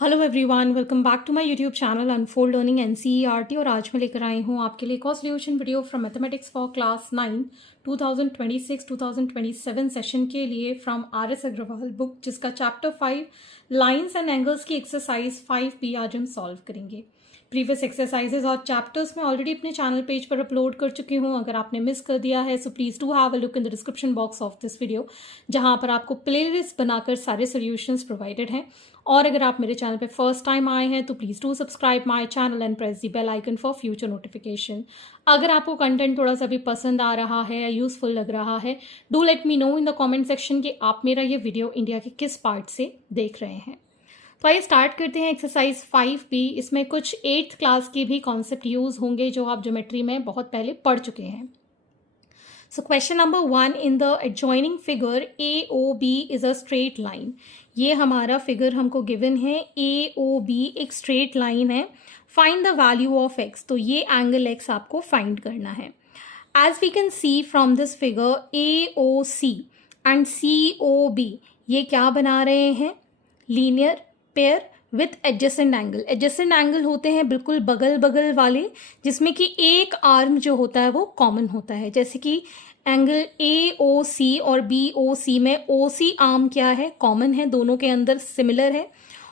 Hello everyone, welcome back to my YouTube channel unfold learning NCERT. और आज मैं लेकर आई हूँ आपके लिए एक और solution video from mathematics for class 9 2026-2027 session के लिए फ्रॉम आर.एस. अग्रवाल बुक, जिसका चैप्टर 5 लाइंस एंड एंगल्स की एक्सरसाइज 5B आज हम सॉल्व करेंगे। प्रीवियस एक्सरसाइजेज और चैप्टर्स मैं ऑलरेडी अपने चैनल पेज पर अपलोड कर चुकी हूँ। अगर आपने मिस कर दिया है so please do have a look in the description box of this video, जहाँ पर आपको प्लेलिस्ट बनाकर सारे सॉल्यूशंस प्रोवाइडेड हैं। और अगर आप मेरे चैनल पे फर्स्ट टाइम आए हैं तो please do subscribe my channel and press the bell icon for future notification. अगर आपको कंटेंट थोड़ा सा भी पसंद आ रहा है या यूज़फुल लग रहा है, do let me know in the comment section कि आप मेरा ये वीडियो इंडिया के किस पार्ट से देख रहे हैं। तो आइए स्टार्ट करते हैं एक्सरसाइज 5B। इसमें कुछ 8th क्लास के भी कॉन्सेप्ट यूज़ होंगे जो आप ज्योमेट्री में बहुत पहले पढ़ चुके हैं। So question number 1, in the adjoining figure AOB is a straight line। ये हमारा फिगर हमको गिवन है, AOB एक स्ट्रेट लाइन है। Find the value of x, तो ये एंगल x आपको फाइंड करना है। As we can see from this figure AOC and COB ये क्या बना रहे हैं? Linear pair with adjacent angle. Adjacent angle होते हैं बिल्कुल बगल बगल वाले, जिसमें कि एक आर्म जो होता है वो कॉमन होता है। जैसे कि एंगल AOC और BOC में OC आर्म क्या है? कॉमन है, दोनों के अंदर सिमिलर है।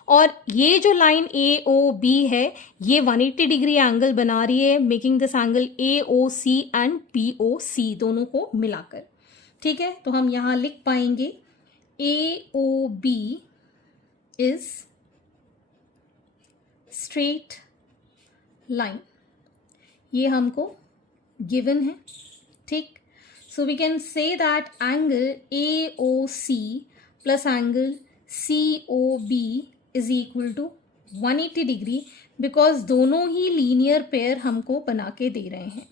और ये जो लाइन AOB है ये 180 डिग्री एंगल बना रही है, making this angle AOC and BOC दोनों को मिलाकर। ठीक है, तो हम यहाँ लिख पाएंगे AOB इज स्ट्रेट लाइन। ये हमको गिवन है। ठीक, so we can say that angle AOC plus angle COB is equal to 180 degree, because दोनों ही लीनियर पेयर हमको बना के दे रहे हैं।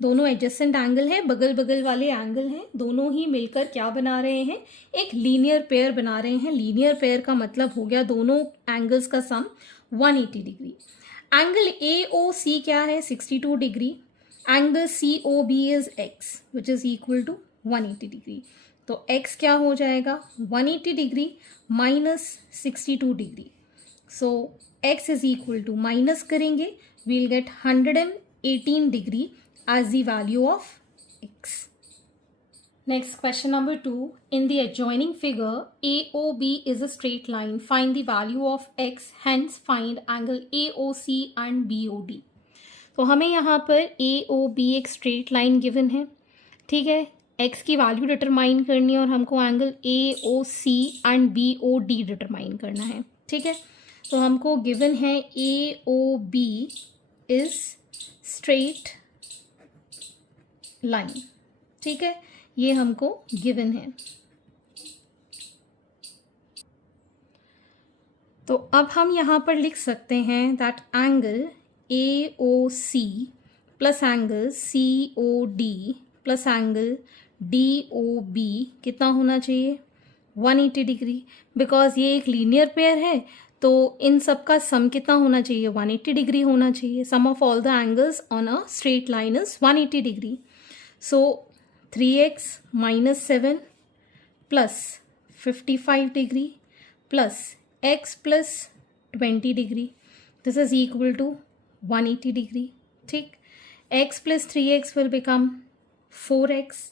दोनों एडजेसेंट एंगल है, बगल बगल वाले एंगल हैं, दोनों ही मिलकर क्या बना रहे हैं? एक लीनियर पेयर बना रहे हैं। लीनियर पेयर का मतलब हो गया दोनों एंगल्स का सम 180 डिग्री। एंगल AOC क्या है? 62 degree. Angle COB is x which is equal to 180 degree. तो x क्या हो जाएगा? 180 degree minus 62 degree. So x is equal to, minus करेंगे, we'll get 118 degree as the value of x. Next, question number 2. In the adjoining figure, AOB is a straight line. Find the value of x, hence find angle AOC and BOD. तो हमें यहाँ पर AOB एक straight line given है। ठीक है, x की value determine करनी है और हमको angle AOC and BOD determine करना है। ठीक है, तो हमको गिवन है AOB इज स्ट्रेट लाइन। ठीक है, ये हमको गिवन है। तो अब हम यहाँ पर लिख सकते हैं that angle AOC plus angle COD plus angle DOB कितना होना चाहिए? 180 डिग्री। बिकॉज ये एक लीनियर पेयर है तो इन सब का सम कितना होना चाहिए? 180 डिग्री होना चाहिए। Sum of all the angles on a straight line is 180 degree. So 3x minus 7 plus 55 degree plus x plus 20 degree. This is equal to 180 degree. ठीक, x plus 3x will become 4x.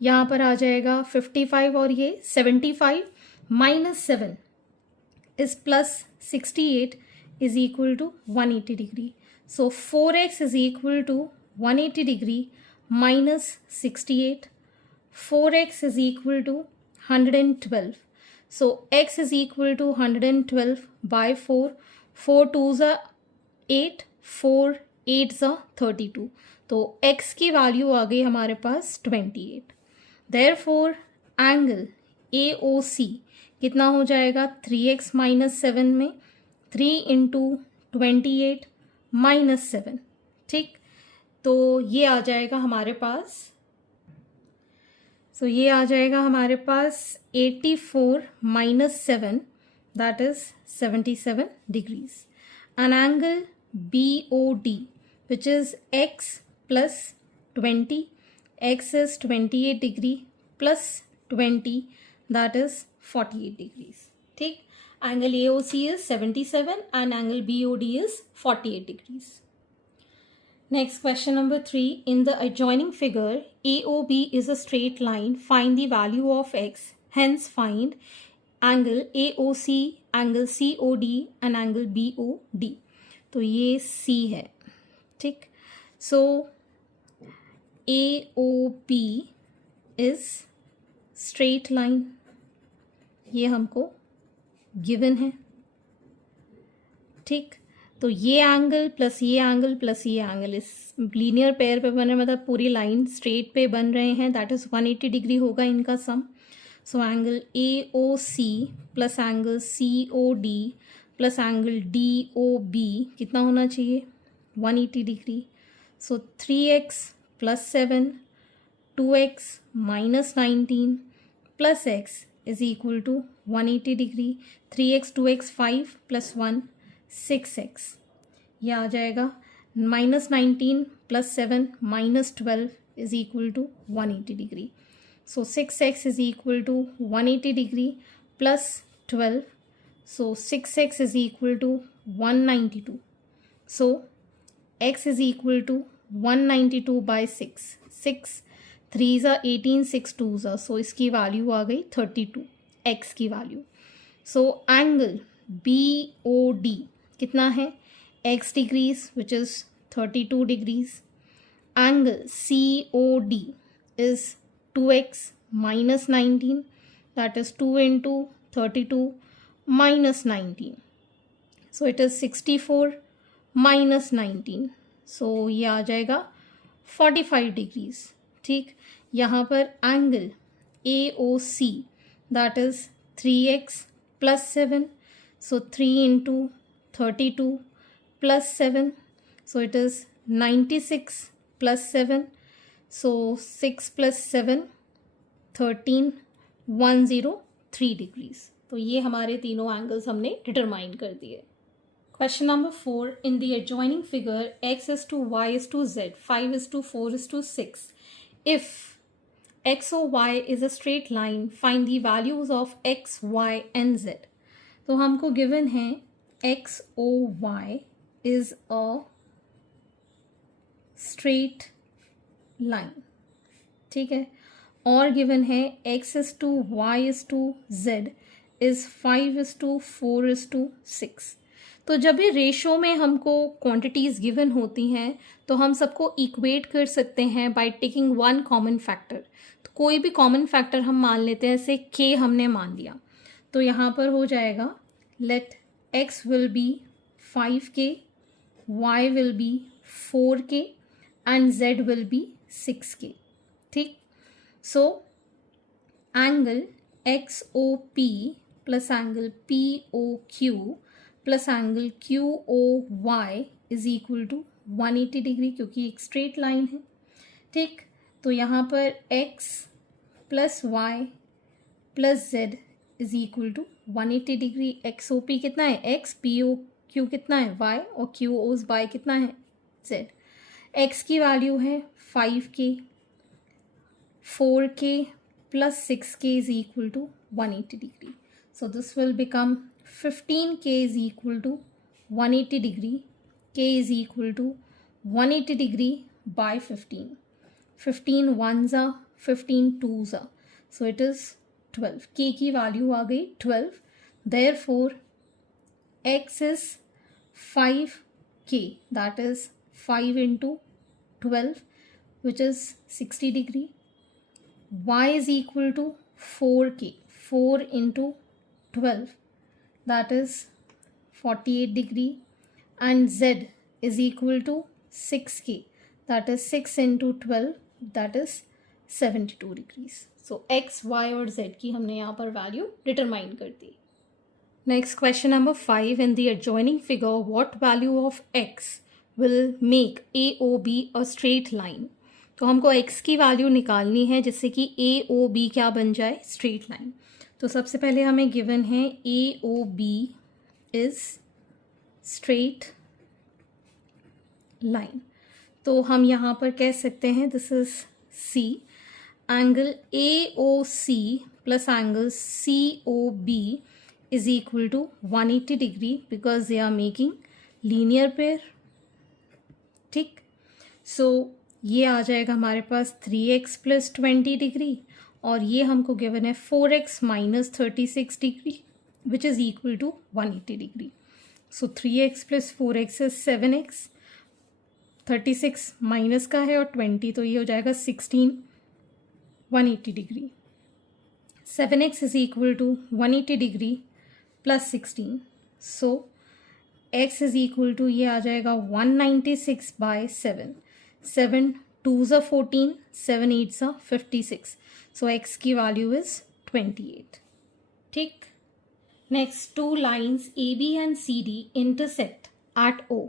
यहाँ पर आ जाएगा 55 और ये 75 minus 7 is plus 68 is equal to 180 degree. So 4x is equal to 180 degree minus 68. 4x is equal to 112. So x is equal to 112 by 4. 4 2s are 8, 4 8s are 32. तो x की value आ गई हमारे पास 28. Therefore एंगल AOC कितना हो जाएगा? 3x minus 7 में 3 into 28 minus 7। ठीक, तो ये आ जाएगा हमारे पास, ये आ जाएगा हमारे पास 84 minus 7 that is 77 degrees. An angle BOD which is x plus 20, x is 28 degree plus 20 that is 48 degrees. ठीक, Angle AOC is 77 and angle BOD is 48 degrees. Next, question number 3. In the adjoining figure, AOB is a straight line. Find the value of x. Hence, find angle AOC, angle COD and angle BOD. तो ये C है, ठीक. So, AOB is straight line. ये हमको given है, ठीक. तो ये एंगल प्लस ये एंगल प्लस ये एंगल इस लीनियर पेयर पे बने, मतलब पूरी लाइन स्ट्रेट पे बन रहे हैं. दैट इज़ 180 डिग्री होगा इनका sum. So angle AOC plus angle COD plus angle DOB कितना होना चाहिए? 180 degree. So 3x plus 7, 2x minus 19 plus x is equal to 180 degree. 3x 2x 5 प्लस 1 6x. यह आ जाएगा minus 19 plus 7 minus 12 is equal to 180 degree. So 6x is equal to 180 degree plus 12. So 6x is equal to 192. So x is equal to 192 by 6. 6 3s are 18, 6 2s are. So इसकी value आ गई 32, x की value. सो angle BOD कितना है? x degrees which is 32 degrees. Angle COD is 2x minus 19, that is 2 into 32 minus 19. So it is 64 minus 19. सो ये आ जाएगा 45 degrees, ठीक. यहाँ पर angle AOC that is 3x plus 7. So 3 into 32 plus 7. So it is 96 plus 7. So 6 plus 7 13 103 degrees. तो ये हमारे तीनों एंगल्स हमने डिटरमाइन कर दिए. Question number 4. In the adjoining figure x is to y is to z, 5 is to 4 is to 6. If x or y is a straight line, find the values of x, y and z. तो हमको given है x o y is a straight line, ठीक है. और given है x is to y is to z is 5 is to 4 is to 6. तो जब भी रेशो में हमको क्वांटिटीज़ गिवन होती हैं तो हम सबको इक्वेट कर सकते हैं by taking one common factor. तो कोई भी कॉमन फैक्टर हम मान लेते हैं, जैसे k हमने मान लिया. तो यहाँ पर हो जाएगा let x will be 5k, y will be 4k and z will be 6k, ठीक. So angle XOP plus angle POQ plus angle QOY is equal to 180 degree, क्योंकि एक स्ट्रेट लाइन है, ठीक. तो यहाँ पर x plus y plus z is equal to 180 degree. XOP कितना है? x, POQ कितना है? y, और QOY कितना है? z. x की वैल्यू है 5k, 4k plus 6k is equal to 180 degree. So this will become 15k is equal to 180 degree. K is equal to 180 degree by 15. 15 ones are, 15 twos are. So it is 12. K की value आ गई 12. Therefore, X is 5K. That is 5 into 12, which is 60 degree. Y is equal to 4K. 4 into 12. That is 48 degree, and Z is equal to 6k, that is 6 into 12, that is 72 degrees. So x, y और z की हमने यहाँ पर value determine कर दी. Next question number 5. In the adjoining figure what value of x will make AOB a straight line. तो हमको x की वैल्यू निकालनी है जिससे कि AOB क्या बन जाए? Straight line. तो सबसे पहले हमें गिवन है AOB इज स्ट्रेट लाइन. तो हम यहाँ पर कह सकते हैं this is C. Angle AOC plus angle COB is equal to 180 degree because they are making linear pair. ठीक, सो ये आ जाएगा हमारे पास 3x प्लस 20 डिग्री और ये हमको गिवन है 4x minus 36 degree which is equal to 180 degree. So 3x plus 4x is 7x, 36 minus का है और 20 तो ये हो जाएगा 16, 180 degree. 7x is equal to 180 degree plus 16. So x is equal to ये आ जाएगा 196 by 7. 7 2s are 14, 7 8s are 56. So x की वैल्यू इज 28. ठीक, next two lines AB and CD intersect at O.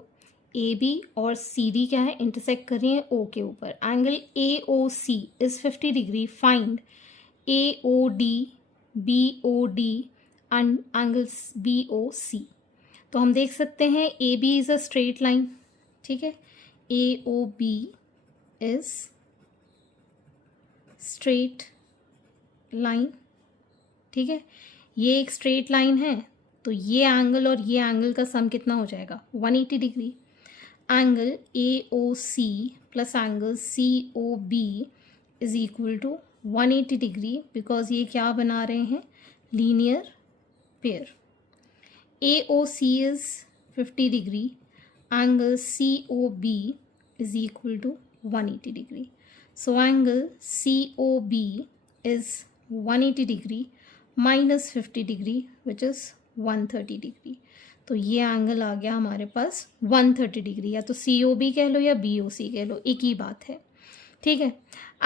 AB और CD क्या है, intersect कर रही हैं O के ऊपर. Angle AOC is 50 degree. Find AOD, BOD and angles BOC. तो हम देख सकते हैं AB is a straight line. ठीक है, AOB इज स्ट्रेट लाइन. ठीक है, ये एक स्ट्रेट लाइन है तो ये एंगल और ये एंगल का सम कितना हो जाएगा, 180 degree. Angle AOC plus angle COB is equal to 180 degree because ये क्या बना रहे हैं, linear pair. AOC is 50 degree, angle COB is equal to 180 degree. So angle COB is 180 degree minus 50 degree which is 130 degree. तो ये angle आ गया हमारे पास 130 degree. या तो COB कह लो या BOC कह लो, एक ही बात है. ठीक है,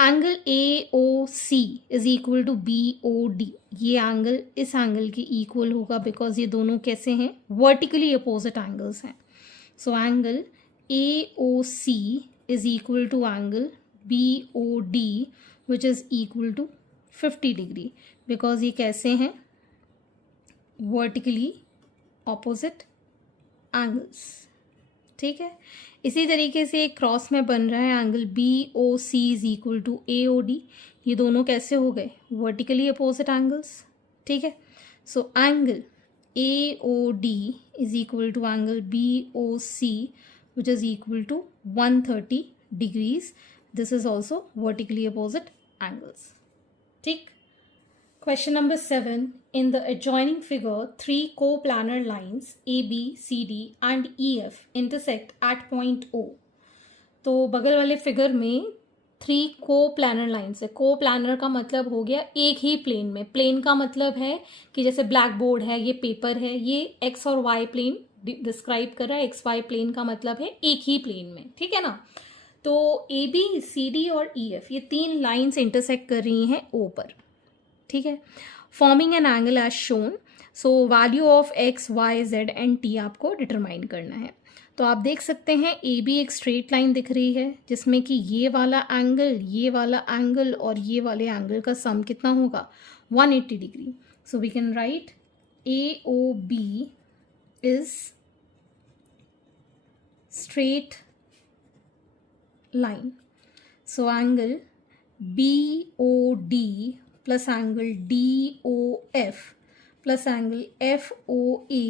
angle AOC is equal to BOD. ये एंगल इस एंगल के इक्वल होगा बिकॉज ये दोनों कैसे हैं, वर्टिकली अपोजिट एंगल्स हैं. So angle AOC is equal to angle BOD which is equal to 50 degree because ये कैसे हैं, वर्टिकली ऑपोजिट एंगल्स. ठीक है, इसी तरीके से एक क्रॉस में बन रहा है angle BOC is equal to AOD. ये दोनों कैसे हो गए, वर्टिकली अपोजिट एंगल्स. ठीक है, so angle AOD is equal to angle BOC which is equal to 130 degrees. This is also vertically opposite angles. ठीक, question number 7. In the adjoining figure, 3 coplanar lines AB, CD and EF intersect at point O. तो बगल वाले figure में 3 coplanar lines है. Coplanar का मतलब हो गया एक ही प्लेन में. प्लेन का मतलब है कि जैसे ब्लैक बोर्ड है, ये पेपर है, ये एक्स और वाई प्लेन डिस्क्राइब कर रहा है. एक्स वाई प्लेन का मतलब है एक ही प्लेन में. ठीक है ना. तो AB, CD और EF ये 3 लाइन्स इंटरसेक्ट कर रही हैं O पर. ठीक है, forming an angle as shown. So value of x y z and t आपको डिटरमाइन करना है. तो आप देख सकते हैं AB एक स्ट्रेट लाइन दिख रही है जिसमें कि ये वाला एंगल और ये वाले एंगल का सम कितना होगा, 180 degree. So we can write AOB is straight line. So angle BOD plus angle DOF plus angle FOA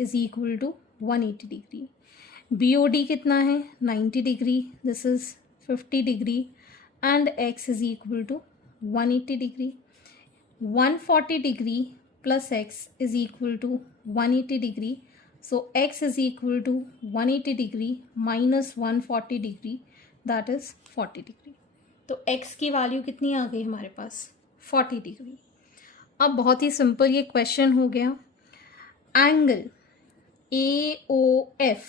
is equal to 180 degree. BOD कितना है, 90 degree. This is 50 degree and x is equal to 180 degree. 140 degree plus x is equal to 180 degree. So x is equal to 180 degree minus 140 degree, that is 40 degree. तो x की value कितनी आ गई हमारे पास, 40 degree. अब बहुत ही simple ये question हो गया. Angle AOF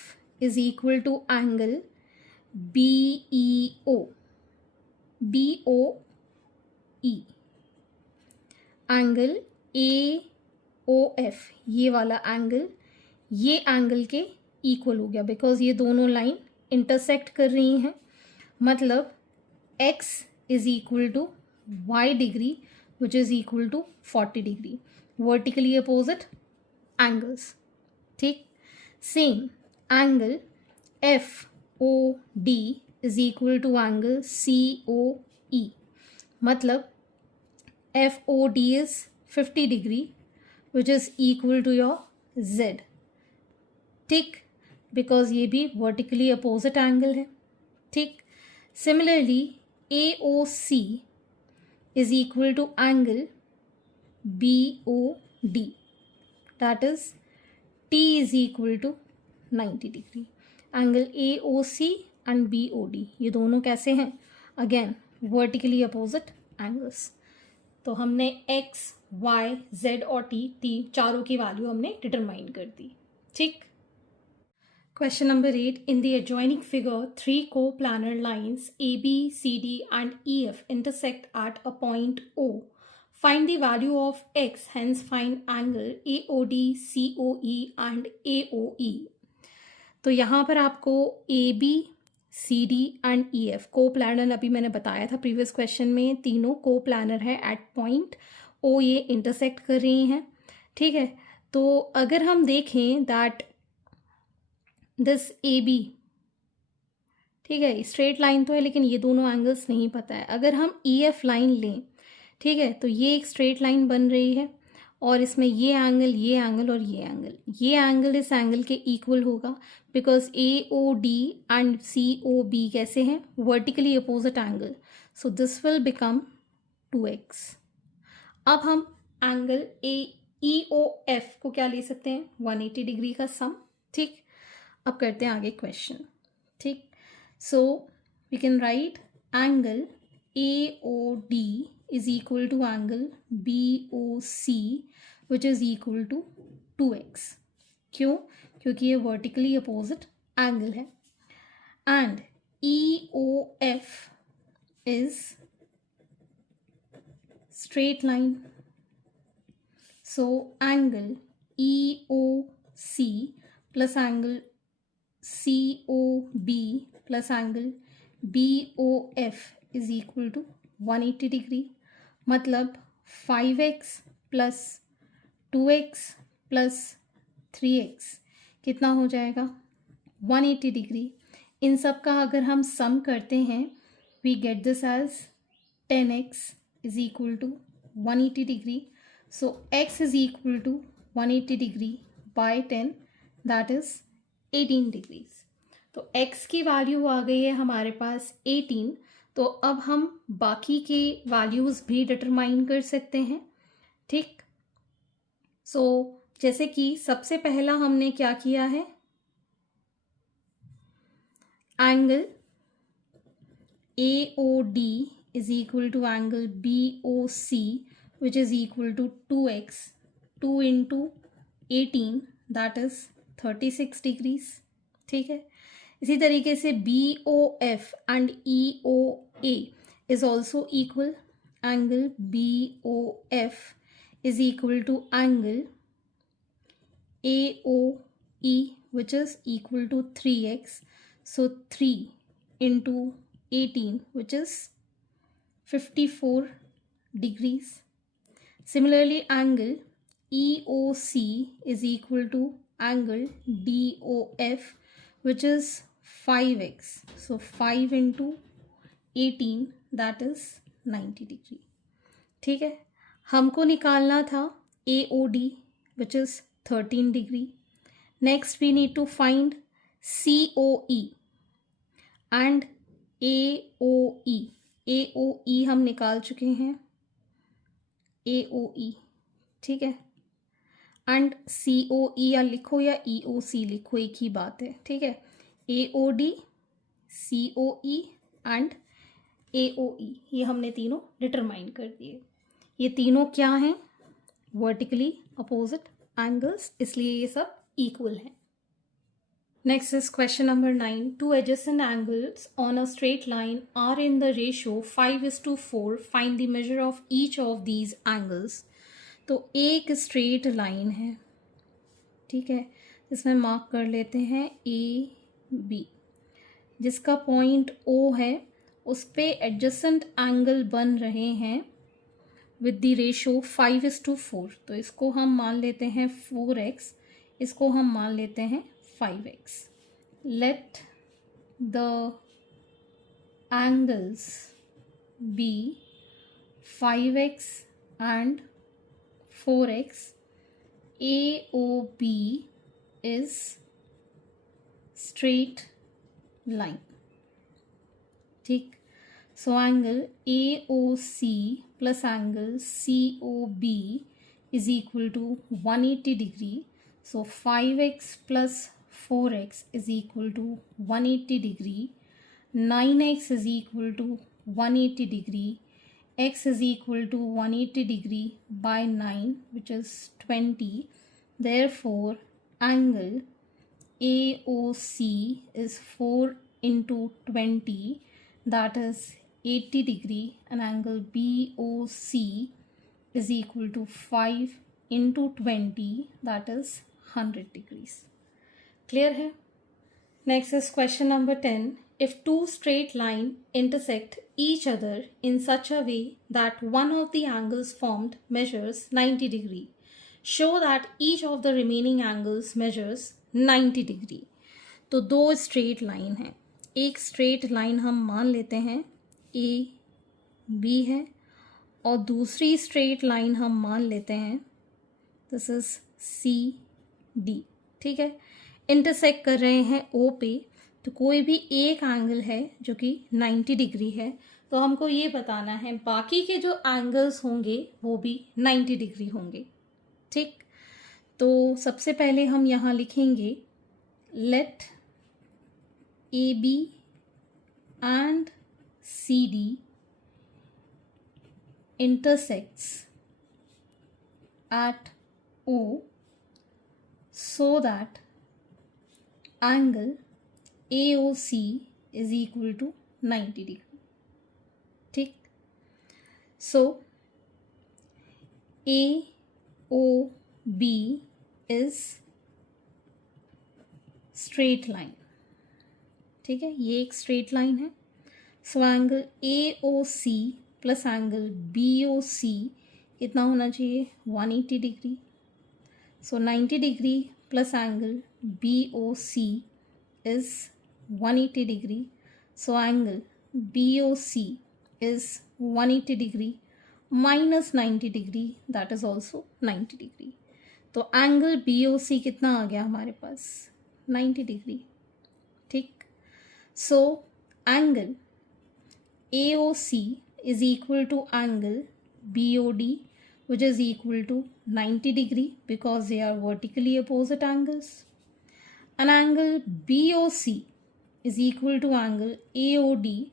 is equal to angle BOE. Angle AOF ये वाला एंगल ये एंगल के इक्वल हो गया बिकॉज ये दोनों लाइन इंटरसेक्ट कर रही हैं. मतलब x is equal to y degree which is equal to 40 degree. vertically opposite angles. ठीक, same angle FOD is equal to angle COE. मतलब FOD is 50 degree which is equal to your z, ठीक, because ये भी vertically opposite angle है, ठीक। Similarly AOC is equal to angle BOD, that is T is equal to 90 degree. Angle AOC and BOD ये दोनों कैसे हैं? Again vertically opposite angles. तो हमने x, y, z और t चारों की वैल्यू हमने डिटरमाइन कर दी, ठीक। Question number 8. In the adjoining figure, 3 coplanar lines AB, CD and EF intersect at a point O. Find the value of x, hence find angle AOD, COE and AOE. तो यहाँ पर आपको AB, CD and EF coplanar, अभी मैंने बताया था previous question में, तीनों कोप्लानर है एट पॉइंट O, ये इंटरसेक्ट कर रही हैं, ठीक है। तो अगर हम देखें दैट दिस AB, ठीक है, स्ट्रेट लाइन तो है लेकिन ये दोनों एंगल्स नहीं पता है। अगर हम EF लाइन लें, ठीक है, तो ये एक स्ट्रेट लाइन बन रही है और इसमें ये एंगल और ये एंगल इस एंगल के इक्वल होगा, बिकॉज AOD एंड COB कैसे हैं? Vertically opposite angle, so this will become 2x। अब हम एंगल EOF को क्या ले सकते हैं? 180 डिग्री का सम, ठीक। अब करते हैं आगे क्वेश्चन, ठीक। So we can write angle AOD is equal to angle BOC which is equal to 2x। क्यों? क्योंकि ये वर्टिकली अपोजिट एंगल है। And EOF is straight line, so angle EOC plus angle COB plus angle BOF is equal to 180 degree. मतलब 5x plus 2x plus 3x कितना हो जाएगा? 180 degree. इन सब का अगर हम सम करते हैं, we get this as 10x is equal to 180 degree. So x is equal to 180 degree by 10, that is 18 degrees. तो x की वैल्यू आ गई है हमारे पास 18। तो अब हम बाकी के वैल्यूज़ भी डिटरमाइन कर सकते हैं, ठीक। सो जैसे कि सबसे पहला हमने क्या किया है, angle AOD is equal to angle BOC which is equal to 2x, 2 into 18 that is 36 degrees, ठीक है। इसी तरीके से BOF and EOA is also equal, angle BOF is equal to angle AOE which is equal to 3x, so 3 into 18 which is 54 degrees. Similarly angle EOC is equal to angle DOF which is 5x. So 5 into 18 that is 90 degree. ठीक है, हमको निकालना था AOD which is 13 degree. Next we need to find COE and AOE. AOE हम निकाल चुके हैं, AOE, ठीक है। एंड COE या लिखो या EOC लिखो, एक ही बात है, ठीक है। AOD, COE एंड AOE ये हमने तीनों डिटरमाइन कर दिए। ये तीनों क्या हैं? वर्टिकली अपोजिट एंगल्स, इसलिए ये सब इक्वल हैं। Next is question number 9. Two adjacent angles on a straight line are in the ratio 5:4. Find the measure of each of these angles. तो एक स्ट्रेट लाइन है, ठीक है, इसमें मार्क कर लेते हैं AB, जिसका पॉइंट O है, उस पे एडजेसेंट एंगल बन रहे हैं विद द रेशो 5:4। तो इसको हम मान लेते हैं 4x, इसको हम मान लेते हैं 5x. Let the angles be 5x and 4x AOB is straight line. ठीक. So angle AOC plus angle COB is equal to 180 degree. So 5x plus 4x is equal to 180 degree. 9x is equal to 180 degree. X is equal to 180 degree by 9, which is 20. Therefore, angle AOC is 4 into 20, that is 80 degree, and angle BOC is equal to 5 into 20, that is 100 degrees. Clear hai? Next is question number 10. If two straight lines intersect each other in such a way that one of the angles formed measures 90 degree, show that each of the remaining angles measures 90 degree. तो दो straight line है. एक straight line हम मान लेते हैं AB है, और दूसरी स्ट्रेट लाइन हम मान लेते हैं दिस इज CD. ठीक है. इंटरसेक्ट कर रहे हैं O पे, तो कोई भी एक एंगल है जो कि 90 डिग्री है, तो हमको ये बताना है बाकी के जो एंगल्स होंगे वो भी 90 डिग्री होंगे. ठीक. तो सबसे पहले हम यहाँ लिखेंगे late AB and CD intersects at O so that angle AOC is equal to 90 degree. ठीक. So AOB is straight line. ठीक है, ये एक स्ट्रेट लाइन है. So angle AOC plus angle BOC कितना होना चाहिए 180 degree. So 90 degree plus angle BOC is 180 degree. So angle BOC is 180 degree minus 90 degree, that is also 90 degree. तो angle BOC कितना आ गया हमारे पास 90 डिग्री. ठीक. So angle AOC is equal to angle BOD, which is equal to 90 degree because they are vertically opposite angles. And angle BOC is equal to angle AOD.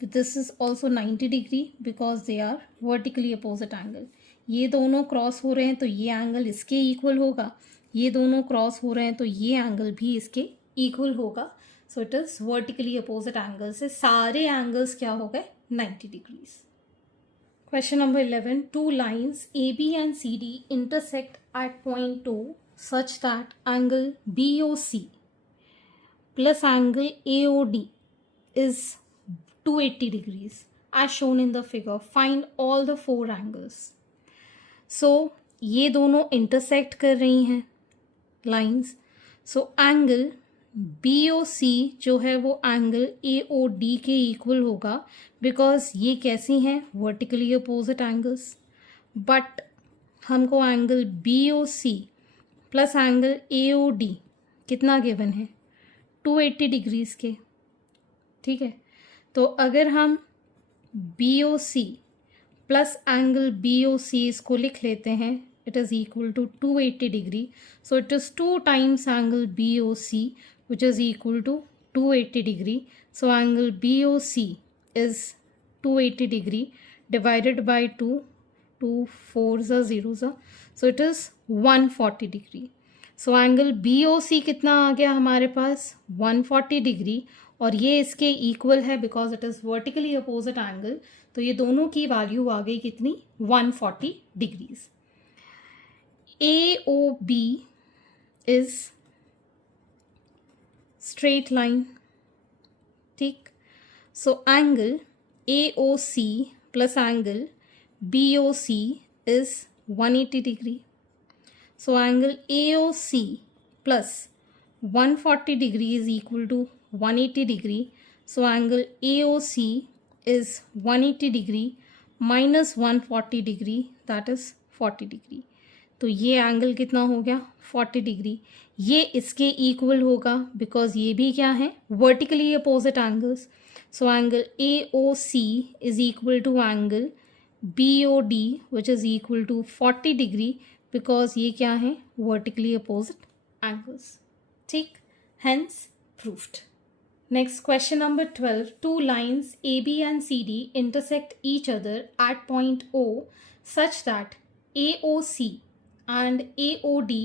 This is also 90 degree because they are vertically opposite angle. ये दोनों cross हो रहे हैं तो ये angle इसके equal होगा, ये दोनों क्रॉस हो रहे हैं तो ये एंगल भी इसके इक्वल होगा. So it is vertically opposite angle से सारे एंगल्स क्या हो गए 90 degrees. Question number 11. To lines AB and CD intersect at point 2 such that angle BOC plus angle AOD is 280 degrees as shown in the figure. Find all the four angles. So ये दोनों intersect कर रही हैं lines. So angle BOC जो है वो angle AOD के equal होगा because ये कैसी हैं vertically opposite angles. But हमको angle BOC plus angle AOD कितना गिवन है 280 डिग्रीज के. ठीक है. तो अगर हम BOC प्लस एंगल BOC इसको लिख लेते हैं, it is equal to 280 degree. So it is 2 times angle BOC which is equal to 280 degree. So angle BOC is 280 degree divided by 2, 2 4 0. So it is 140 degree. So angle BOC कितना आ गया हमारे पास 140 degree, और ये इसके equal है because it is vertically opposite angle. तो ये दोनों की वैल्यू आ गई कितनी 140 degrees. AOB is straight line. ठीक. So angle AOC plus angle BOC is 180 degree. So angle AOC plus 140 degree is equal to 180 degree. So angle AOC is 180 degree minus 140 degree, that is 40 degree. तो ये angle कितना हो गया 40 degree, ये इसके equal होगा because ये भी क्या है vertically opposite angles. So angle A O C is equal to angle B O D which is equal to 40 degree because ये क्या है वर्टिकली अपोजिट एंगल्स. ठीक, hence proved. Next, question number 12. Two lines AB and CD intersect each other at point O such that AOC and AOD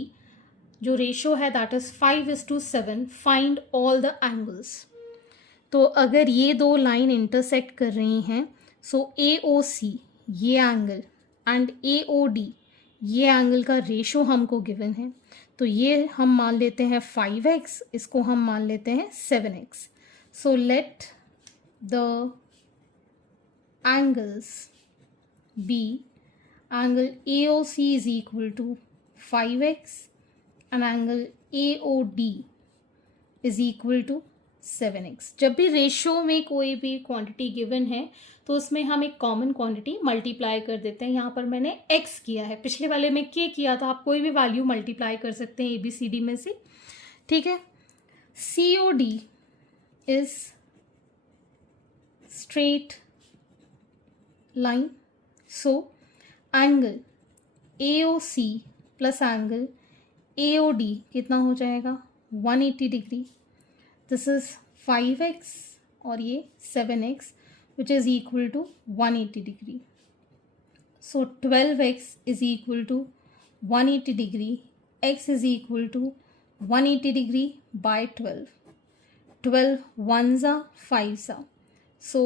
जो ratio है that is 5:7. Find all the angles. तो अगर ये दो line intersect कर रही हैं सो AOC ये एंगल एंड AOD ये एंगल का रेशो हमको गिवन है. तो ये हम मान लेते हैं 5x, इसको हम मान लेते हैं 7x. So let the angles be angle AOC is equal to 5x and angle AOD is equal to 7x. जब भी रेशियो में कोई भी क्वांटिटी गिवन है तो उसमें हम एक कॉमन क्वांटिटी मल्टीप्लाई कर देते हैं. यहाँ पर मैंने x किया है, पिछले वाले में k किया था. आप कोई भी वैल्यू मल्टीप्लाई कर सकते हैं ABCD में से. ठीक है. COD is straight line. So angle AOC plus angle AOD कितना हो जाएगा 180 डिग्री. दिस इज 5x और ये 7x which is equal to 180 degree. So 12x is equal to 180 degree. x is equal to 180 degree by 12. 12 1s 5s. So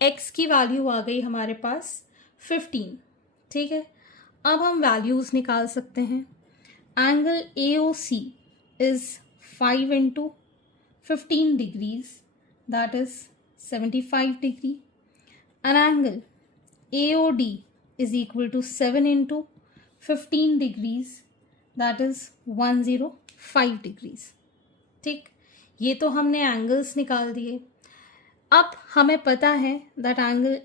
x की value आ गई हमारे पास 15. ठीक है, अब हम वैल्यूज़ निकाल सकते हैं. Angle AOC is 5 into 15 degrees that is 75 degree. An angle AOD is equal to 7 into 15 degrees that is 105 degrees. ठीक, ये तो हमने एंगल्स निकाल दिए. अब हमें पता है दैट एंगल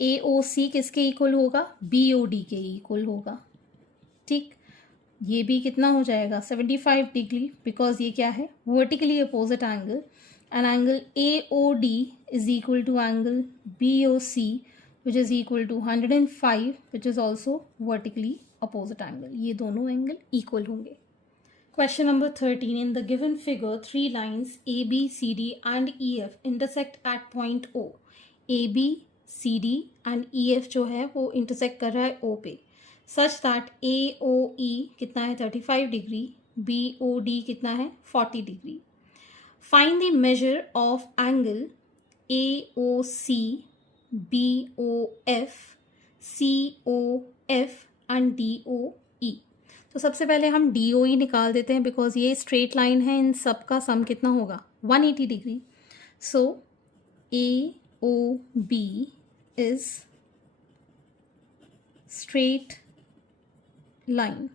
AOC किसके इक्वल होगा BOD के इक्वल होगा. ठीक, ये भी कितना हो जाएगा 75 डिग्री बिकॉज ये क्या है vertically opposite angle. And angle AOD is equal to angle BOC which is equal to 105 which is also vertically opposite angle. ये दोनों एंगल इक्वल होंगे. Question number 13. In the given figure, three lines A, B, C, D and EF intersect at point O. A, B, C, D and EF जो है वो intersect कर रहा है O पे. Such that AOE कितना है 35 डिग्री, BOD कितना है 40 degree. Find the measure of angle AOC, BOF, COF and DOE. तो सबसे पहले हम DOE निकाल देते हैं बिकॉज ये स्ट्रेट लाइन है. इन सब का सम कितना होगा 180 degree. So AOB is straight line.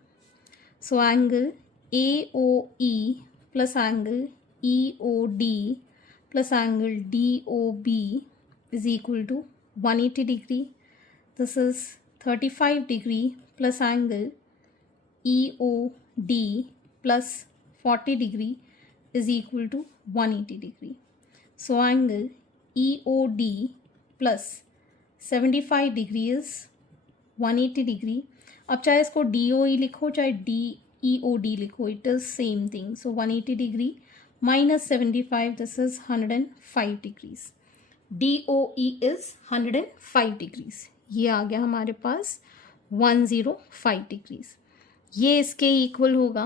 So angle AOE plus angle EOD plus angle DOB is equal to 180 degree. This is 35 degree plus angle EOD plus 40 degree is equal to 180 degree. So angle EOD plus 75 degree is 180 degree. अब चाहे इसको DOE लिखो चाहे EOD लिखो, it is same thing. So 180 degree minus 75, this is 105 degrees. DOE is 105 degrees. ये आ गया हमारे पास 105 degrees. ये इसके इक्वल होगा.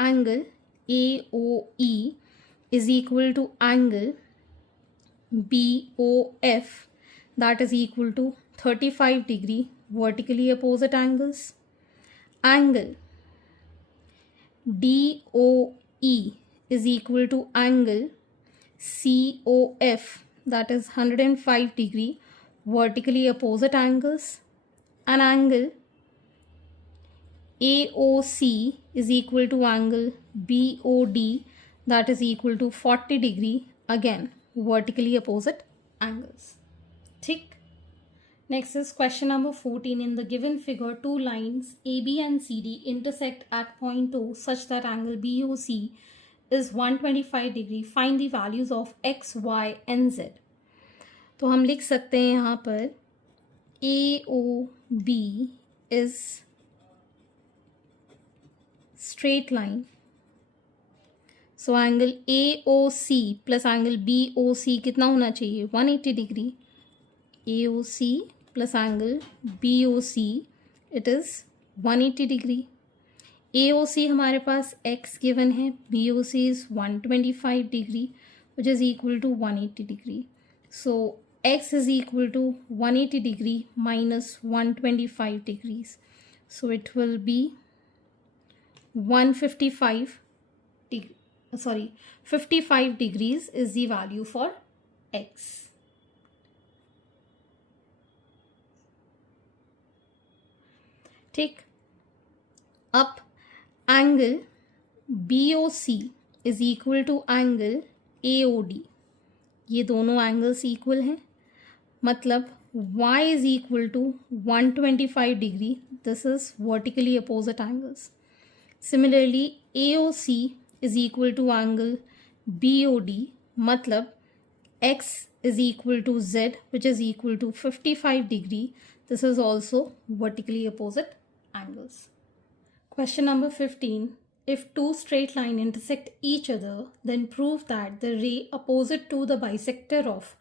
Angle AOE is equal to angle BOF that is equal to 35 degree vertically opposite angles. Angle DOE is equal to angle COF that is 105 degree vertically opposite angles. An angle AOC is equal to angle BOD that is equal to 40 degree, again vertically opposite angles. ठीक. Next is question number 14. In the given figure, two lines AB and CD intersect at point O such that angle BOC is 125 degree. Find the values of X, Y and Z. तो हम लिख सकते हैं यहाँ पर AOB is straight line. So angle AOC plus angle BOC कितना होना चाहिए? 180 degree. AOC plus angle BOC it is 180 degree. AOC हमारे पास X given है, BOC is 125 degree which is equal to 180 degree. So X is equal to 180 degree minus 125 degrees. So it will be 55 degrees is the value for X. ठीक. अब angle BOC is equal to angle AOD. ये दोनों angles equal हैं, मतलब y is equal to 125 degree. This is vertically opposite angles. Similarly, AOC is equal to angle BOD, मतलब x is equal to z which is equal to 55 degree. This is also vertically opposite angles. Question number 15. If two straight lines intersect each other, then prove that the ray opposite to the bisector of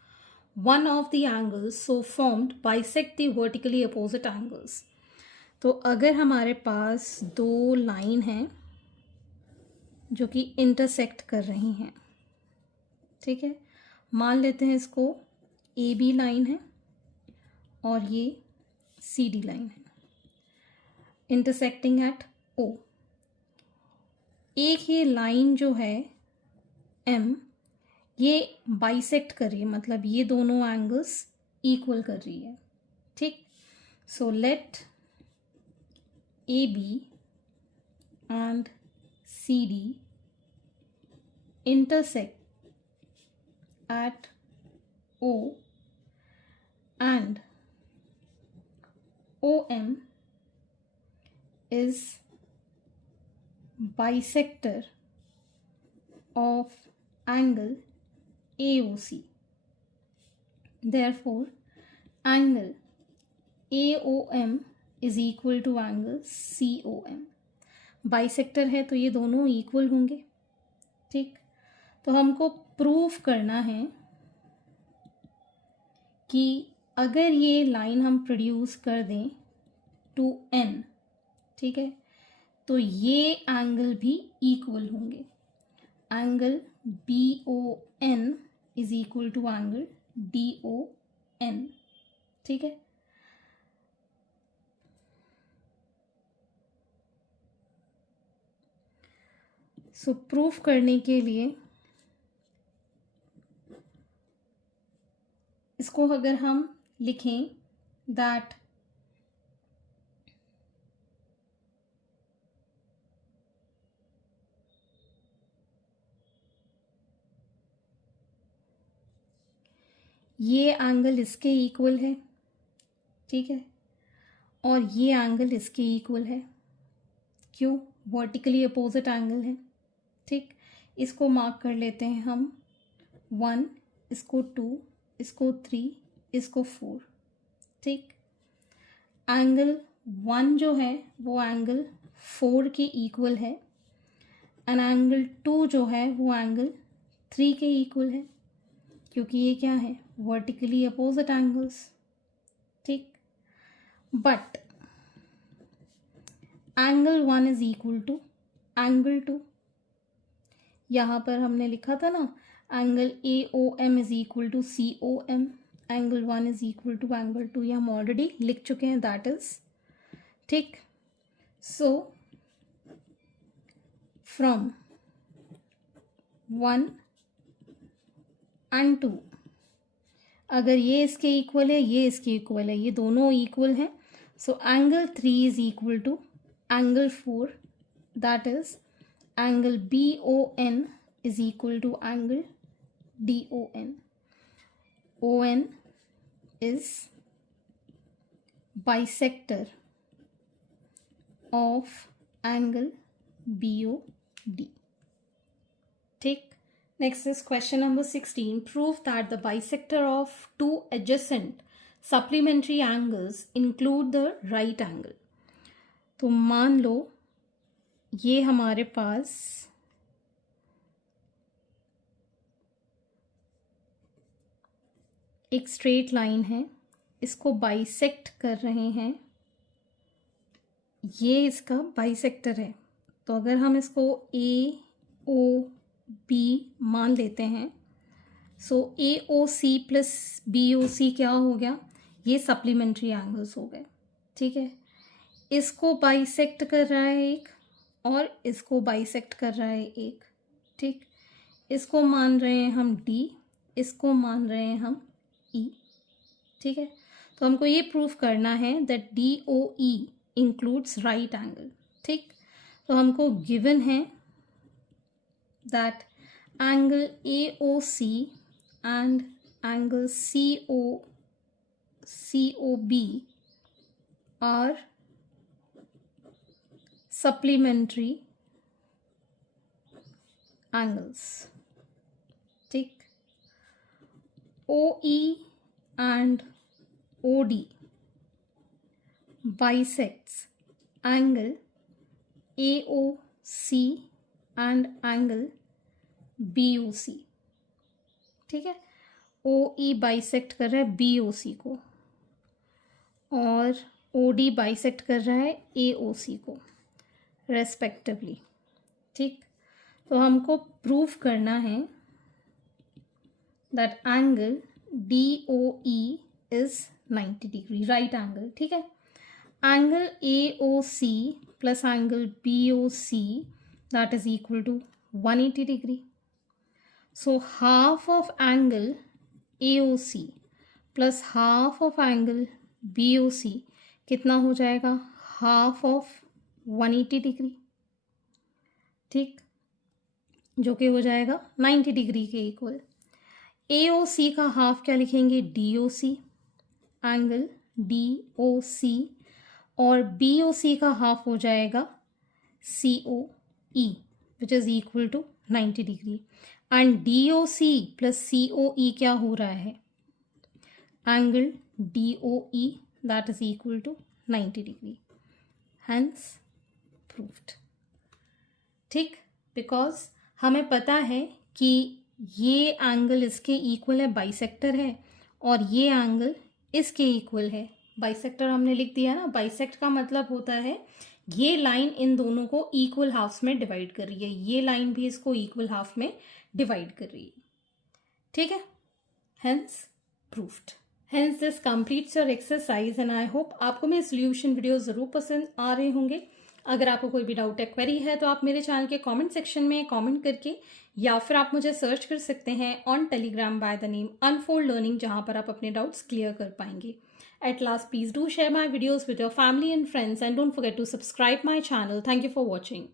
one of the angles so formed bisect the vertically opposite angles. तो अगर हमारे पास दो line हैं जो कि intersect कर रही हैं, ठीक है, मान लेते हैं इसको AB लाइन है और ये CD लाइन है, इंटरसेक्टिंग एट O. एक ये लाइन जो है M ये बाइसेक्ट कर रही है, मतलब ये दोनों एंगल्स इक्वल कर रही है. ठीक. So let AB and CD intersect at O and OM is bisector of angle AOC. Therefore, angle AOM is equal to angle COM. Bisector है तो ये दोनों इक्वल होंगे. ठीक. तो हमको प्रूफ करना है कि अगर ये लाइन हम प्रोड्यूस कर दें टू N, ठीक है, तो ये एंगल भी इक्वल होंगे. Angle BON is equal to angle DON. ठीक है. सो प्रूफ करने के लिए इसको अगर हम लिखें दैट ये एंगल इसके इक्वल है, ठीक है, और ये एंगल इसके इक्वल है. क्यों? वर्टिकली अपोजिट एंगल है. ठीक. इसको मार्क कर लेते हैं हम 1, इसको 2, इसको 3, इसको 4. ठीक. एंगल 1 जो है वो एंगल 4 के इक्वल है एंड एंगल 2 जो है वो एंगल 3 के इक्वल है, क्योंकि ये क्या है? Vertically opposite angles. ठीक. But angle 1 is equal to angle 2. यहाँ पर हमने लिखा था ना angle AOM is equal to COM. Angle 1 is equal to angle 2, ये हम ऑलरेडी लिख चुके हैं, दैट इज. ठीक. सो फ्रॉम 1 and 2 अगर ये इसके इक्वल है, ये इसके इक्वल है, ये दोनों इक्वल हैं, so angle 3 is equal to angle 4, that is angle BON is equal to angle DON. ON is bisector of angle BOD. ठीक. Next is question number 16. Prove that the bisector of two adjacent supplementary angles include the right angle. तो मान लो ये हमारे पास एक straight line है, इसको bisect कर रहे हैं, ये इसका बाइसेक्टर है. तो अगर हम इसको AOB मान लेते हैं, सो AOC प्लस BOC क्या हो गया, ये सप्लीमेंट्री एंगल्स हो गए. ठीक है, इसको बाइसेक्ट कर रहा है एक और इसको बाइसेक्ट कर रहा है एक. ठीक, इसको मान रहे हैं हम D, इसको मान रहे हैं हम E. ठीक है, तो हमको ये प्रूफ करना है that DOE includes right angle. ठीक, तो हमको गिवन है that angle AOC and angle COB are supplementary angles. ठीक, OE and OD bisects angle AOC and angle BOC. ठीक है, OE बाइसेक्ट कर रहा है BOC को और OD बाइसेक्ट कर रहा है AOC को रेस्पेक्टिवली. ठीक, तो हमको प्रूफ करना है that angle DOE is 90 degree, right angle. ठीक है, angle AOC plus angle BOC that is equal to 180 degree. So half of angle AOC plus half of angle BOC कितना हो जाएगा, हाफ ऑफ 180 डिग्री. ठीक, जो कि हो जाएगा 90 डिग्री के इक्वल. AOC का हाफ क्या लिखेंगे, DOC, एंगल DOC, और BOC का हाफ हो जाएगा COE which is equal to 90 degree. And DOC plus COE क्या हो रहा है, angle DOE that is equal to 90 degree. Hence proved. ठीक, बिकॉज हमें पता है कि ये एंगल इसके इक्वल है, बाइसेक्टर है, और ये एंगल इसके इक्वल है. बाइसेक्टर हमने लिख दिया ना, बाइसेक्ट का मतलब होता है ये लाइन इन दोनों को इक्वल हाफ्स में डिवाइड कर रही है, ये लाइन भी इसको इक्वल हाफ में डिवाइड कर रही है. ठीक है, hence proved. Hence this completes your exercise and I hope आपको मेरे सोल्यूशन वीडियो ज़रूर पसंद आ रहे होंगे. अगर आपको कोई भी डाउट या क्वेरी है तो आप मेरे चैनल के कमेंट सेक्शन में कमेंट करके, या फिर आप मुझे सर्च कर सकते हैं on Telegram by the name unfold learning, जहां पर आप अपने डाउट्स क्लियर कर पाएंगे. At last, please do share my videos with your family and friends and don't forget to subscribe my channel. Thank you for watching.